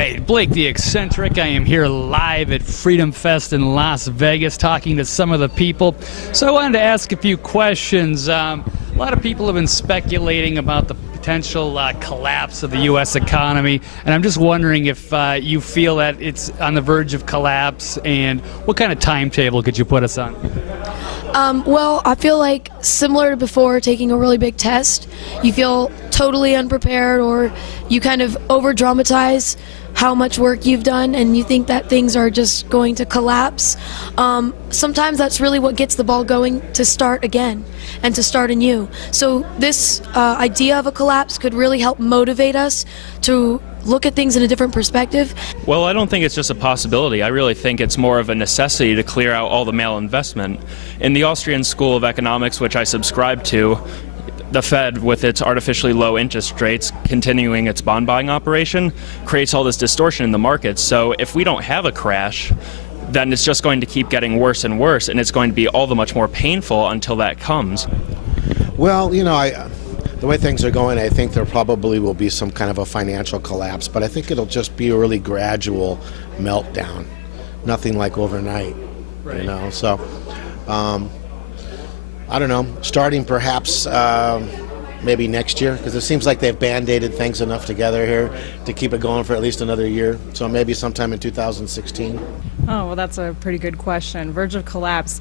right, Blake the Eccentric. I am here live at Freedom Fest in Las Vegas talking to some of the people. So I wanted to ask a few questions. A lot of people have been speculating about the potential collapse of the U.S. economy, and I'm just wondering if you feel that it's on the verge of collapse, and what kind of timetable could you put us on? Well, I feel like similar to before, taking a really big test, you feel totally unprepared, or you kind of over-dramatize how much work you've done and you think that things are just going to collapse. Sometimes that's really what gets the ball going to start again and to start anew. So this idea of a collapse could really help motivate us to look at things in a different perspective. Well, I don't think it's just a possibility. I really think it's more of a necessity to clear out all the malinvestment. In the Austrian School of Economics, which I subscribe to, the Fed, with its artificially low interest rates continuing its bond buying operation, creates all this distortion in the markets. So if we don't have a crash, then it's just going to keep getting worse and worse, and it's going to be all the much more painful until that comes. Well, you know, the way things are going, I think there probably will be some kind of a financial collapse, but I think it'll just be a really gradual meltdown. Nothing like overnight, right. You know, so I don't know, starting perhaps maybe next year, because it seems like they've band-aided things enough together here to keep it going for at least another year. So maybe sometime in 2016. Oh, well, that's a pretty good question. Verge of collapse.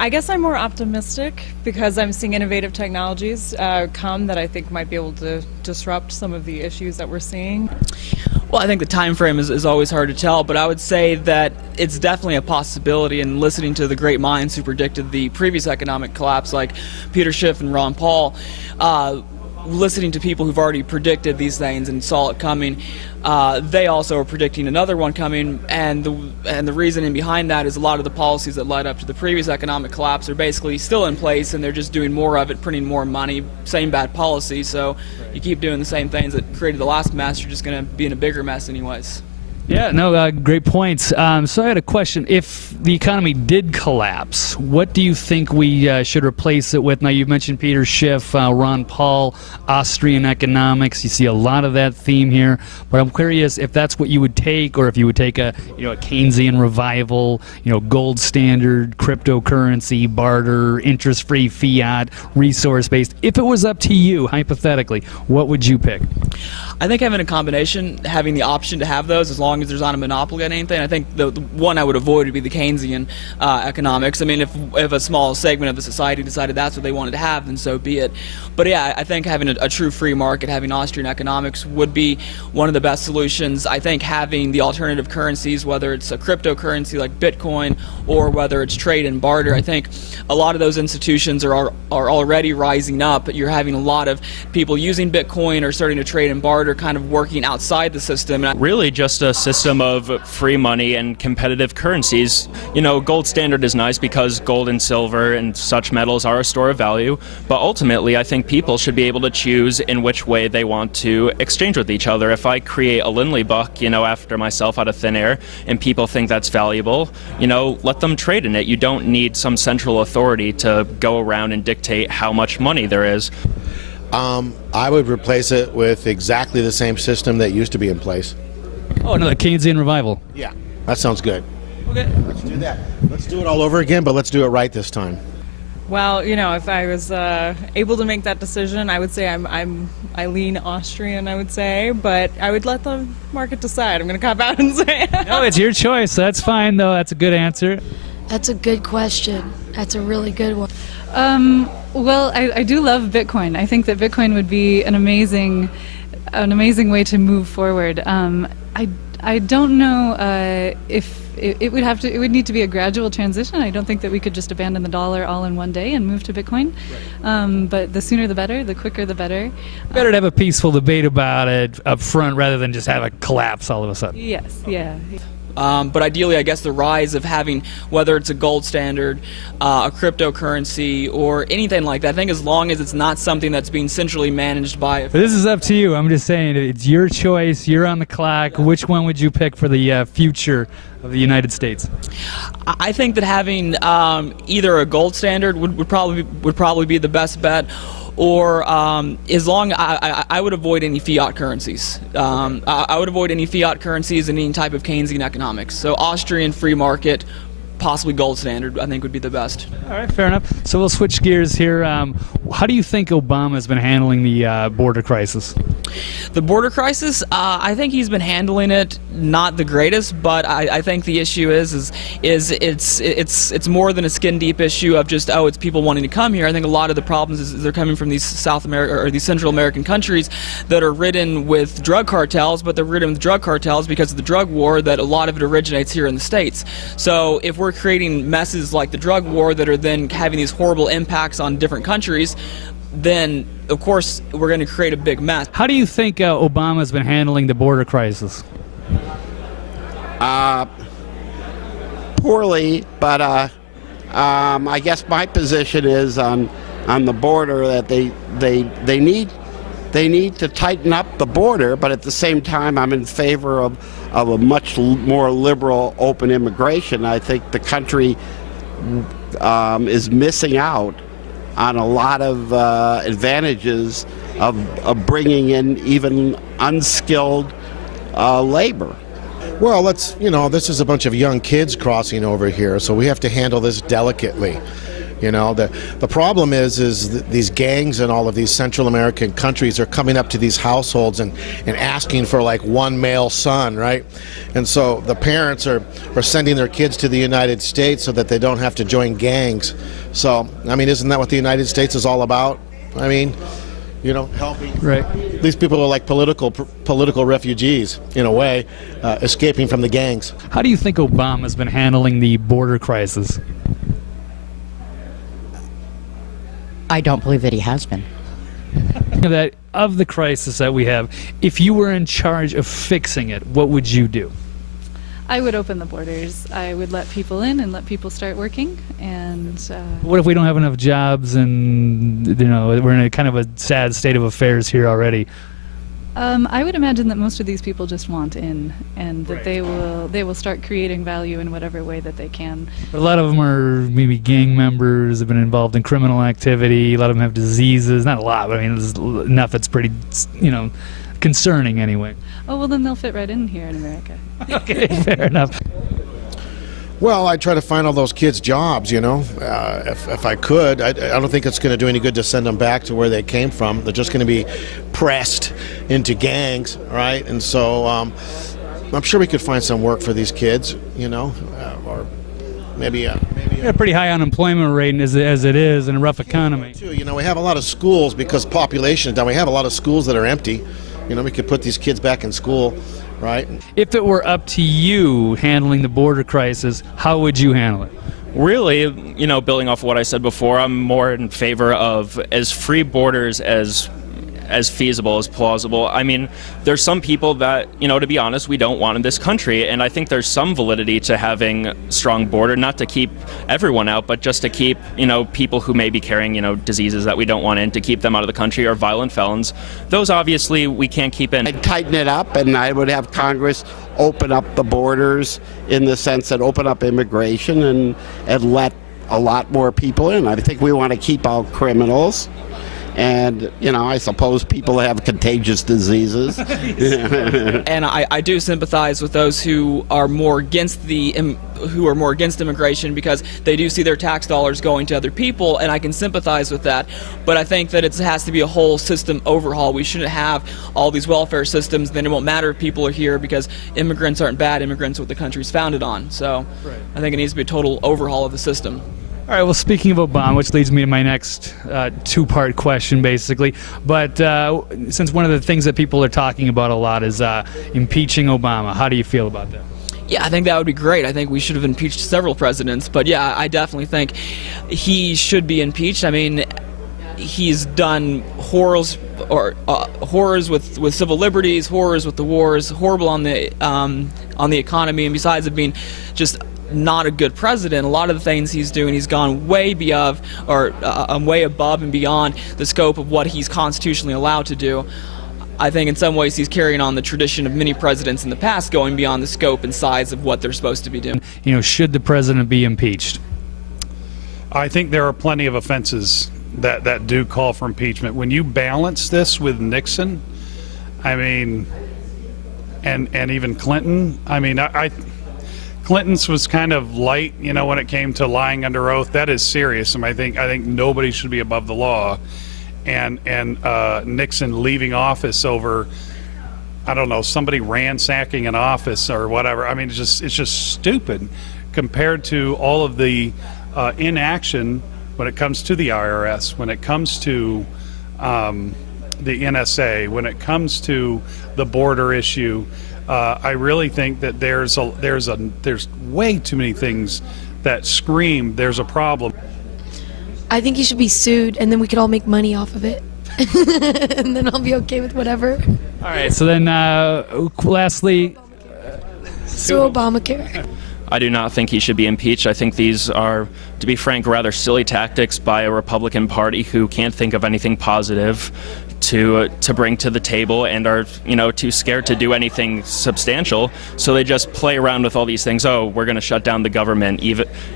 I guess I'm more optimistic because I'm seeing innovative technologies come that I think might be able to disrupt some of the issues that we're seeing. Well, I think the time frame is always hard to tell, but I would say that it's definitely a possibility, and listening to the great minds who predicted the previous economic collapse, like Peter Schiff and Ron Paul, listening to people who've already predicted these things and saw it coming, they also are predicting another one coming, and the reasoning behind that is a lot of the policies that led up to the previous economic collapse are basically still in place, and they're just doing more of it, printing more money, same bad policy. So you keep doing the same things that created the last mess, you're just going to be in a bigger mess anyways. Yeah, no, great points. So I had a question. If the economy did collapse, what do you think we should replace it with? Now, you've mentioned Peter Schiff, Ron Paul, Austrian economics. You see a lot of that theme here. But I'm curious if that's what you would take, or if you would take a Keynesian revival, gold standard, cryptocurrency, barter, interest-free fiat, resource-based. If it was up to you, hypothetically, what would you pick? I think having a combination, having the option to have those as long as there's not a monopoly on anything. I think the one I would avoid would be the Keynesian economics. I mean, if a small segment of the society decided that's what they wanted to have, then so be it. But yeah, I think having a true free market, having Austrian economics would be one of the best solutions. I think having the alternative currencies, whether it's a cryptocurrency like Bitcoin or whether it's trade and barter, I think a lot of those institutions are already rising up. You're having a lot of people using Bitcoin or starting to trade and barter, kind of working outside the system. Really just a system of free money and competitive currencies. Gold standard is nice because gold and silver and such metals are a store of value, but ultimately I think people should be able to choose in which way they want to exchange with each other. If I create a Lindley buck, after myself out of thin air, and people think that's valuable, let them trade in it. You don't need some central authority to go around and dictate how much money there is. I would replace it with exactly the same system that used to be in place. Oh, another Keynesian revival. Yeah, that sounds good. Okay. Let's do that. Let's do it all over again, but let's do it right this time. Well, if I was able to make that decision, I would say I lean Austrian, I would say, but I would let the market decide. I'm going to cop out and say No, it's your choice. That's fine, though. That's a good answer. That's a good question. That's a really good one. Well, I do love Bitcoin. I think that Bitcoin would be an amazing way to move forward. I don't know if it would need to be a gradual transition. I don't think that we could just abandon the dollar all in one day and move to Bitcoin. Right. But the sooner the better, the quicker the better. Better to have a peaceful debate about it up front rather than just have a collapse all of a sudden. Yes, yeah. But ideally, I guess the rise of having, whether it's a gold standard, a cryptocurrency, or anything like that, I think as long as it's not something that's being centrally managed by... But this is up to you. I'm just saying, it's your choice. You're on the clock. Which one would you pick for the future of the United States? I think that having either a gold standard would probably be the best bet, or as long I would avoid any fiat currencies. I would avoid any fiat currencies and any type of Keynesian economics. So Austrian free market, possibly gold standard, I think would be the best. All right, fair enough. So we'll switch gears here. How do you think Obama has been handling the border crisis? The border crisis, I think he's been handling it not the greatest, but I think the issue is it's more than a skin deep issue of just, oh, it's people wanting to come here. I think a lot of the problems is they're coming from these South America or these Central American countries that are ridden with drug cartels, but they're ridden with drug cartels because of the drug war that a lot of it originates here in the States. So if we're creating messes like the drug war that are then having these horrible impacts on different countries, then of course we're going to create a big mess. How do you think Obama's been handling the border crisis? Poorly, but I guess my position is on the border that they need to tighten up the border, but at the same time I'm in favor of a much more liberal, open immigration. I think the country is missing out on a lot of advantages of bringing in even unskilled labor. Well, this is a bunch of young kids crossing over here, so we have to handle this delicately. The problem is these gangs in all of these Central American countries are coming up to these households and asking for like one male son, right? And so the parents are sending their kids to the United States so that they don't have to join gangs. So, I mean, isn't that what the United States is all about? I mean, helping. Right. These people are like political refugees, in a way, escaping from the gangs. How do you think Obama's been handling the border crisis? I don't believe that he has been. That of the crisis that we have, if you were in charge of fixing it, what would you do? I would open the borders. I would let people in and let people start working. And what if we don't have enough jobs and we're in a kind of a sad state of affairs here already? I would imagine that most of these people just want in, and that they will start creating value in whatever way that they can. But a lot of them are maybe gang members, have been involved in criminal activity. A lot of them have diseases. Not a lot, but I mean, there's enough that's pretty, concerning anyway. Oh, well, then they'll fit right in here in America. Okay, fair enough. Well, I'd try to find all those kids jobs, if I could. I don't think it's going to do any good to send them back to where they came from. They're just going to be pressed into gangs, right? And so I'm sure we could find some work for these kids, or maybe a pretty high unemployment rate as it is in a rough economy. Too, we have a lot of schools because population is down. We have a lot of schools that are empty. We could put these kids back in school. Right. If it were up to you handling the border crisis, how would you handle it? Really, building off of what I said before, I'm more in favor of as free borders as feasible, as plausible. I mean, there's some people that, to be honest, we don't want in this country, and I think there's some validity to having a strong border, not to keep everyone out, but just to keep, people who may be carrying, diseases that we don't want in, to keep them out of the country, or violent felons. Those obviously we can't keep in. I'd tighten it up, and I would have Congress open up the borders in the sense that open up immigration and let a lot more people in. I think we want to keep out criminals. And, I suppose people have contagious diseases. And I do sympathize with those who are more against immigration because they do see their tax dollars going to other people, and I can sympathize with that. But I think that it has to be a whole system overhaul. We shouldn't have all these welfare systems. Then it won't matter if people are here because immigrants aren't bad. Immigrants are what the country's founded on. So I think it needs to be a total overhaul of the system. All right, well, speaking of Obama, which leads me to my next two-part question, basically. But since one of the things that people are talking about a lot is impeaching Obama, how do you feel about that? Yeah, I think that would be great. I think we should have impeached several presidents. But yeah, I definitely think he should be impeached. I mean, he's done horrors with civil liberties, horrors with the wars, horrible on the economy, and besides it being just not a good president, a lot of the things he's doing, he's gone way above and beyond the scope of what he's constitutionally allowed to do. I think in some ways he's carrying on the tradition of many presidents in the past, going beyond the scope and size of what they're supposed to be doing. Should the president be impeached? I think there are plenty of offenses that do call for impeachment. When you balance this with Nixon, I mean, and even Clinton, I mean, Clinton's was kind of light, you know, when it came to lying under oath. That is serious, and I think nobody should be above the law. And Nixon leaving office over, I don't know, somebody ransacking an office or whatever. I mean, it's just stupid compared to all of the inaction when it comes to the IRS, when it comes to the NSA, when it comes to the border issue. I really think that there's way too many things that scream there's a problem. I think he should be sued, and then we could all make money off of it. And then I'll be okay with whatever. All right, so then lastly, So Obamacare. I do not think he should be impeached. I think these are, to be frank, rather silly tactics by a Republican Party who can't think of anything positive to bring to the table and are, you know, too scared to do anything substantial. So they just play around with all these things. Oh, we're going to shut down the government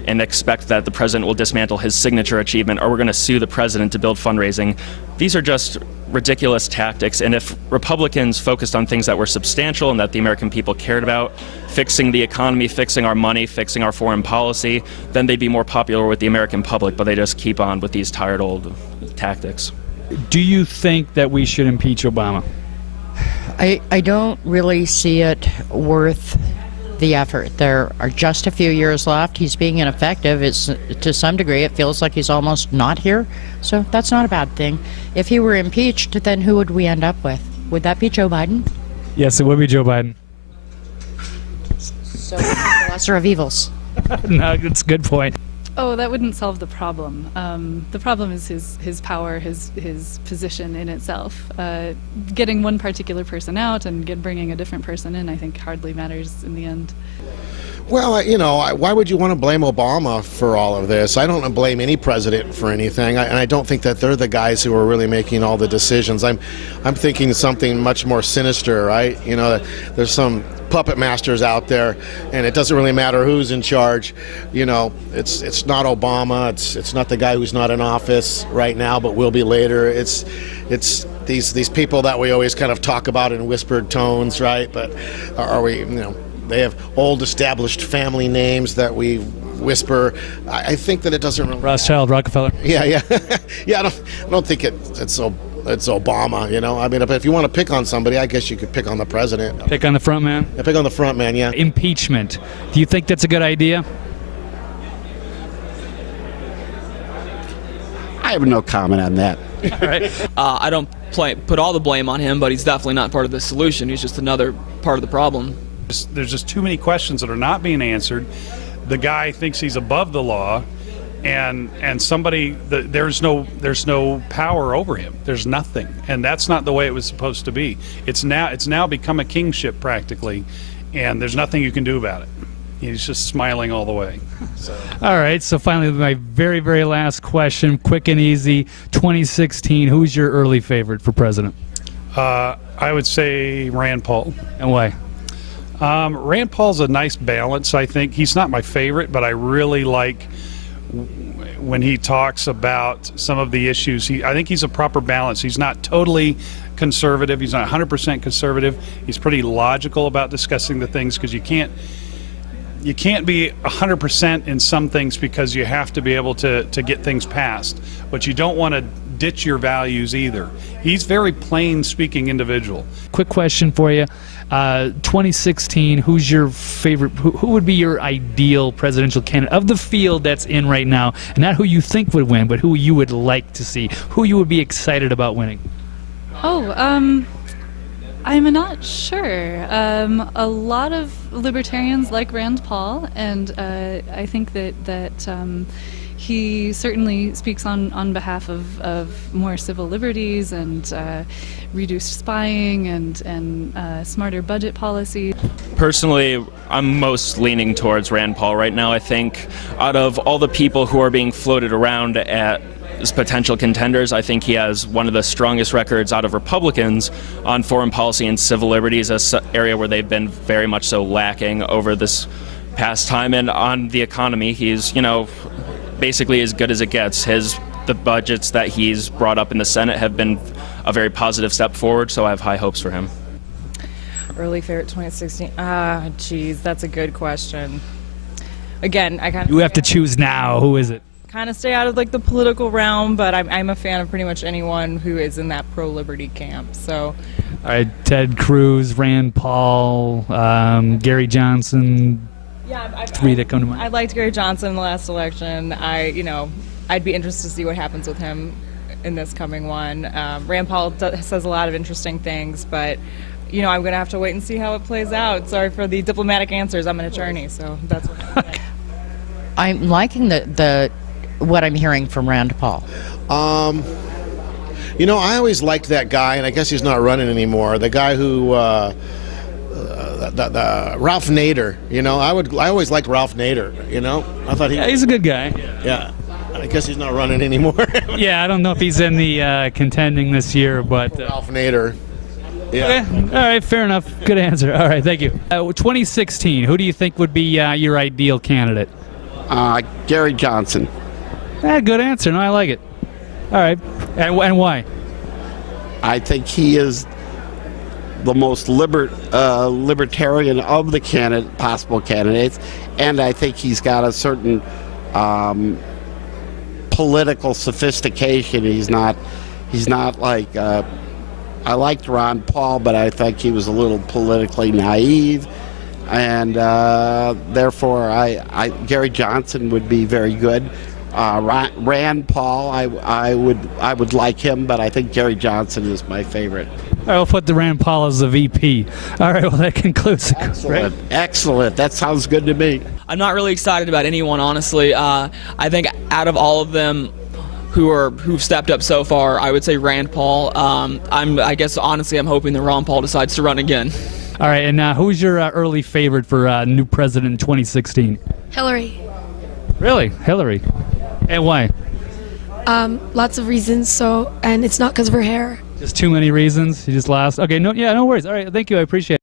and expect that the president will dismantle his signature achievement, or we're going to sue the president to build fundraising. These are just ridiculous tactics, and if Republicans focused on things that were substantial and that the American people cared about, fixing the economy, fixing our money, fixing our foreign policy, then they'd be more popular with the American public, but they just keep on with these tired old tactics. do you think that we should impeach Obama? I don't really see it worth the effort. There are just a few years left. He's being ineffective. To some degree, it feels like he's almost not here. So that's not a bad thing. If he were impeached, then who would we end up with? Would that be Joe Biden? Yes, it would be Joe Biden. So the lesser of evils. No, that's a good point. Oh, that wouldn't solve the problem. The problem is his power, his position in itself. Getting one particular person out and bringing a different person in, I think, hardly matters in the end. Well, you know, why would you want to blame Obama for all of this? I don't blame any president for anything, and I don't think that they're the guys who are really making all the decisions. I'm thinking something much more sinister, right? You know, there's some puppet masters out there, and it doesn't really matter who's in charge. You know, it's not Obama. It's not the guy who's not in office right now, but will be later. It's these people that we always kind of talk about in whispered tones, right? But are we, you know? They have old established family names that we whisper. I think that it doesn't really Rothschild, Rockefeller. Yeah. I don't think it's Obama, you know. I mean, if you want to pick on somebody, I guess you could pick on the president. Pick on the front man? Yeah, pick on the front man, yeah. Impeachment. Do you think that's a good idea? I have no comment on that. All right. I don't put all the blame on him, but he's definitely not part of the solution. He's just another part of the problem. There's just too many questions that are not being answered. The guy thinks he's above the law, and there's no power over him. There's nothing, and that's not the way it was supposed to be. It's now become a kingship practically, and there's nothing you can do about it. He's just smiling all the way. So. All right, so finally my very, very last question, quick and easy. 2016, who's your early favorite for president? I would say Rand Paul. And why? Rand Paul's a nice balance, I think. He's not my favorite, but I really like when he talks about some of the issues. I think he's a proper balance. He's not totally conservative. He's not 100% conservative. He's pretty logical about discussing the things, because you can't be 100% in some things, because you have to be able to get things passed. But you don't want to ditch your values either. He's very plain speaking individual. Quick question for you. 2016, who's your favorite, who would be your ideal presidential candidate of the field that's in right now? And not who you think would win, but who you would like to see, who you would be excited about winning. Oh, I'm not sure. A lot of libertarians like Rand Paul, and I think that he certainly speaks on behalf of more civil liberties and reduced spying and smarter budget policy. Personally, I'm most leaning towards Rand Paul right now. I think out of all the people who are being floated around as potential contenders, I think he has one of the strongest records out of Republicans on foreign policy and civil liberties, an area where they've been very much so lacking over this past time. And on the economy, he's, you know, basically as good as it gets. His the budgets that he's brought up in the Senate have been a very positive step forward, so I have high hopes for him. Early favorite 2016. Geez, that's a good question. Again, I kind of You have to choose now. Who is it? kind of stay out of like the political realm, but I'm a fan of pretty much anyone who is in that pro-liberty camp. So, All right, Ted Cruz, Rand Paul, Gary Johnson. yeah, Three that come to mind. I liked Gary Johnson in the last election. I'd be interested to see what happens with him in this coming one. Rand Paul says a lot of interesting things, but I'm going to have to wait and see how it plays out. Sorry for the diplomatic answers. I'm an attorney, so that's what I'm liking the what I'm hearing from Rand Paul. I always liked that guy, and I guess he's not running anymore. The guy who, Ralph Nader. I always liked Ralph Nader. I thought He's a good guy. Yeah, I guess he's not running anymore. Yeah, I don't know if he's in the contending this year, but Ralph Nader. Yeah. okay. All right, fair enough. Good answer. All right, thank you. 2016. Who do you think would be your ideal candidate? Gary Johnson. Good answer. No, I like it. All right, and why? I think he is the most libertarian of the possible candidates, and I think he's got a certain political sophistication. He's not like I liked Ron Paul, but I think he was a little politically naive, and therefore Gary Johnson would be very good. Rand Paul, I would like him, but I think Gary Johnson is my favorite. All right, we'll put the Rand Paul as the VP. All right, well, that concludes the Excellent. Excellent. That sounds good to me. I'm not really excited about anyone, honestly. I think out of all of them who've stepped up so far, I would say Rand Paul. I guess honestly, I'm hoping that Ron Paul decides to run again. All right, and who's your early favorite for new president in 2016? Hillary. Really, Hillary. And why? Lots of reasons. And it's not because of her hair. Just too many reasons. You just lost. Okay, no worries. All right, thank you. I appreciate it.